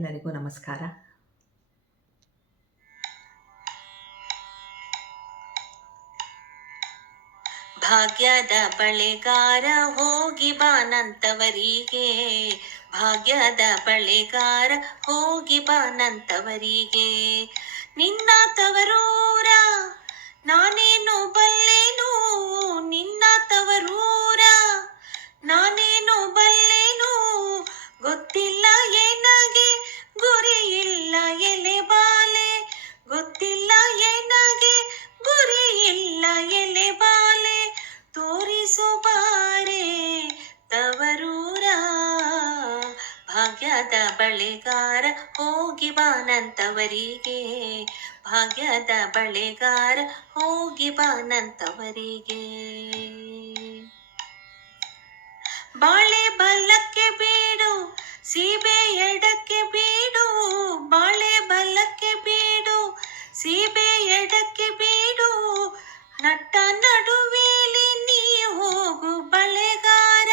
ಎಲ್ಲರಿಗೂ ನಮಸ್ಕಾರ. ಭಾಗ್ಯದ ಬಳೆಗಾರ ಹೋಗಿ ಬಾನಂತವರಿಗೆ, ಭಾಗ್ಯದ ಬಳೆಗಾರ ಹೋಗಿ ಬಾನಂತವರಿಗೆ. ನಿನ್ನ ತವರೂರ ನಾನೇನು ಬಲ್ಲೆನು, ನಿನ್ನ ತವರೂರ ನಾನೇನು ಬಲ್ಲೆನು, ಗೊತ್ತಿಲ್ಲ ಏನಗೆ ಗುರಿಯಿಲ್ಲ ಎಲೆ ಬಾಲೆ, ಗೊತ್ತಿಲ್ಲ ಏನಗೆ ಗುರಿಯಿಲ್ಲ ಎಲೆ ಬಾಲೆ, ತೋರಿಸು ಬಾರೆ ತವರೂರ. ಭಾಗ್ಯದ ಬಳೆಗಾರ ಹೋಗಿ ಬಾನಂತವರಿಗೆ, ಭಾಗ್ಯದ ಬಳೆಗಾರ ಹೋಗಿ ಬಾನಂತವರಿಗೆ. ಬಾಳೆ ಬಲ್ಲಕ್ಕೆ ಬೀಡು ಸೀಬೆ ಎಡಕ್ಕೆ ಬೀಡು, ಬಾಳೆ ಬಲ್ಲಕ್ಕೆ ಬೀಡು ಸೀಬೆ ಎಡಕ್ಕೆ ಬೀಡು, ನಟ್ಟ ನಡುವೇಲಿ ನೀ ಹೋಗು ಬಳೆಗಾರ,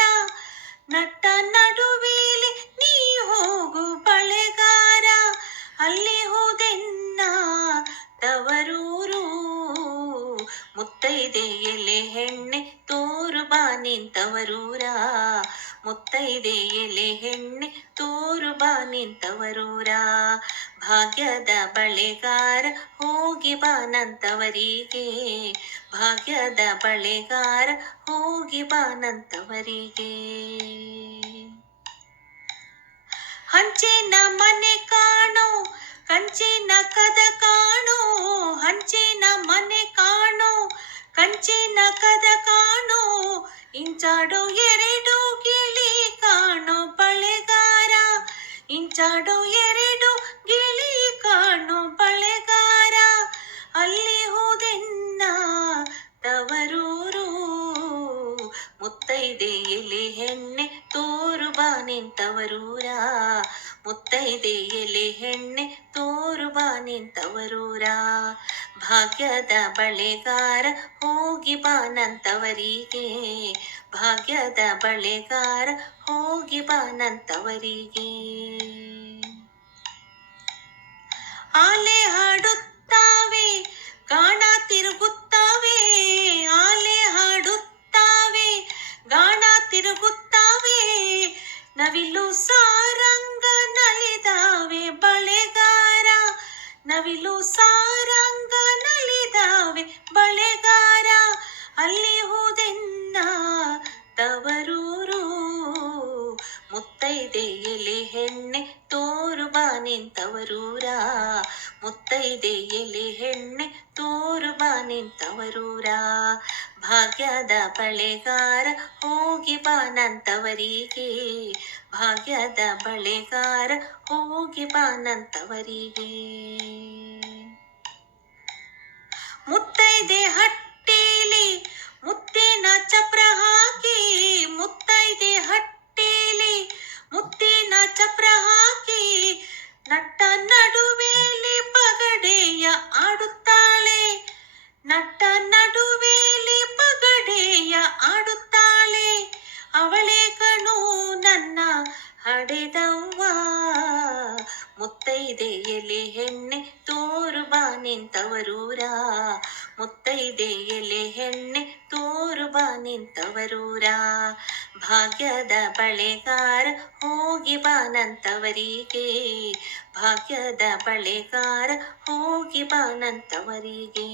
ನಟ್ಟ ನಡುವೇಲಿ ನೀ ಹೋಗು ಬಳೆಗಾರ, ಅಲ್ಲಿ ಹೋದೆನ್ನ ತವರೂರು. ಮುತ್ತೈದೆ ಎಲೆ ಹೆಣ್ಣೆ ತೋರು ಬಾ ನಿಂತವರೂರ, ಮುತ್ತೈದೆ ಎಲೆ ಹೆಣ್ಣೆ ತೋರು ಬಾ ನಿಂತವರೂರ. ಭಾಗ್ಯದ ಬಳೆಗಾರ ಹೋಗಿ ಬಾನಂತವರಿಗೆ, ಭಾಗ್ಯದ ಬಳೆಗಾರ ಹೋಗಿ ಬಾನಂತವರಿಗೆ. ಹಂಚಿನ ಮನೆ ಕಾಣೋ ಕಂಚಿನ ಕದ ಕಾಣೋ, ಹಂಚಿನ ಮನೆ ಕಾಣೋ ಕಂಚಿನ ಕದ ಕಾಣೋ, ಇಂಚಾಡೋ ಎರಡು ಗಿಳಿ ಕಾಣೋ ಬಳೆಗಾರ, ಇಂಚಾಡೋ ಎರಡು ಗಿಳಿ ಕಾಣೋ ಬಳೆಗಾರ, ಅಲ್ಲಿ ಹೋದೆನ್ನ ತವರೂರು. ಮುತ್ತೈದೆ ಎಲೆ ಹೆಣ್ಣೆ ತೋರು ಬಾ ನಿಂತವರೂರ, ಮುತ್ತೈದೆ ಎಲೆ ಹೆಣ್ಣೆ ತೋರು ಬಾ ನಿಂತವರೂರ. ಭಾಗ್ಯದ ಬಳೆಗಾರ ಹೋಗಿ ಬಾನಂತವರಿಗೆ, ಭಾಗ್ಯದ ಬಳೆಗಾರ ಹೋಗಿ ಬಾನಂತವರಿಗೆ. ಆಲೆ ಹಾಡುತ್ತಾವೆ ಗಾಣ ತಿರುಗುತ್ತಾವೆ, ಆಲೆ ಹಾಡುತ್ತಾವೆ ಗಾಣ ತಿರುಗುತ್ತಾವೆ, ನವಿಲು ಸಾರಂಗ ನಲಿದಾವೆ ಬಳೆಗಾರ, ನವಿಲು ಸಾರಂಗ ನಲಿದಾವೆ ಬಳೆಗಾರ, ಅಲ್ಲಿ ಹೋದೆನ್ನ ತವರೂರು. ಮುತ್ತೈದೆ ಎಲೆ ಹೆಣ್ಣೆ ತೋರು ಬಾ ನಿಂತವರೂರ, ಮುತ್ತೈದೆ ಎಲೆ ಹೆಣ್ಣೆ ತೋರು ಬಾ ನಿಂತವರೂರ. ಭಾಗ್ಯದ ಬಳೆಗಾರ ಹೋಗಿ ಬಾನಂತವರಿಗೆ, ಭಾಗ್ಯದ ಬಳೆಗಾರ ಹೋಗಿ ಬಾನಂತವರಿಗೆ. ಮುತ್ತೈದೆ ಹಟ್ಟೇಲಿ ಮುತ್ತಿನ ಚಪ್ರ ಹಾಕಿ, ಮುತ್ತೈದೆ ಹಟ್ಟೇಲಿ ಮುತ್ತಿನ ಚಪ್ರ ಹಾಕಿ, ನಟ್ಟ ನಡುವೇಲಿ ಪಗಡೆಯ ಆಡುತ್ತಾಳೆ, ನಟ್ಟ ನಡುವೇಲಿ ಪಗಡೆಯ ಆಡುತ್ತಾಳೆ, ಅವಳೇ ಕಣು ನನ್ನ ಹಡೆದವ್ವ. ಮುತ್ತೈದೆ ಎಲೆ ಹೆಣ್ಣೆ ತೋರು ಬಾ ನಿಂತವರೂರ, ಮುತ್ತೈದೆ ಎಲೆ ಹೆಣ್ಣೆ ತೋರು ಬಾ ನಿಂತವರೂರ. ಭಾಗ್ಯದ ಬಳೆಗಾರ ಹೋಗಿ ಬಾನಂತವರಿಗೆ, ಭಾಗ್ಯದ ಬಳೆಗಾರ ಹೋಗಿ ಬಾನಂತವರಿಗೆ.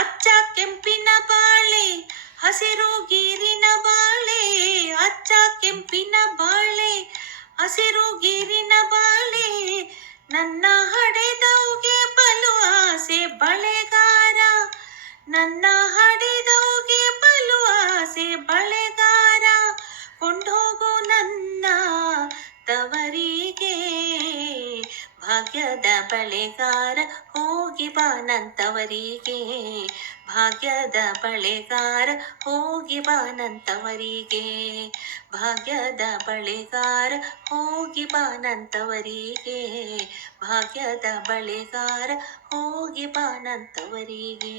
ಅಚ್ಚ ಕೆಂಪಿನ ಬಾಳೆ ಹಸಿರು ಗೀರಿನ ಬಾಳೆ, ಅಚ್ಚ ಕೆಂಪಿನ ಬಾಳೆ ಹಸಿರು ಗೀರಿನ ಬಾಳೆ, ನನ್ನ ಹಡೆದವ್ಗೆ ಬಲು ಆಸೆ ಬಳೆಗಾರ, ನನ್ನ ಹಡೆದವ್ಗೆ ಬಲು ಆಸೆ ಬಳೆಗಾರ, ಕೊಂಡೋಗು ನನ್ನ ತವರಿಗೆ. ಭಾಗ್ಯದ ಬಳೆಗಾರ ಹೋಗಿ ಬಾನಂತವರಿಗೆ, ಭಾಗ್ಯದ ಬಳೆಗಾರ ಹೋಗಿ ಬಾನಂತವರಿಗೆ, ಭಾಗ್ಯದ ಬಳೆಗಾರ ಹೋಗಿ ಬಾನಂತವರಿಗೆ, ಭಾಗ್ಯದ ಬಳೆಗಾರ ಹೋಗಿ ಬಾನಂತವರಿಗೆ.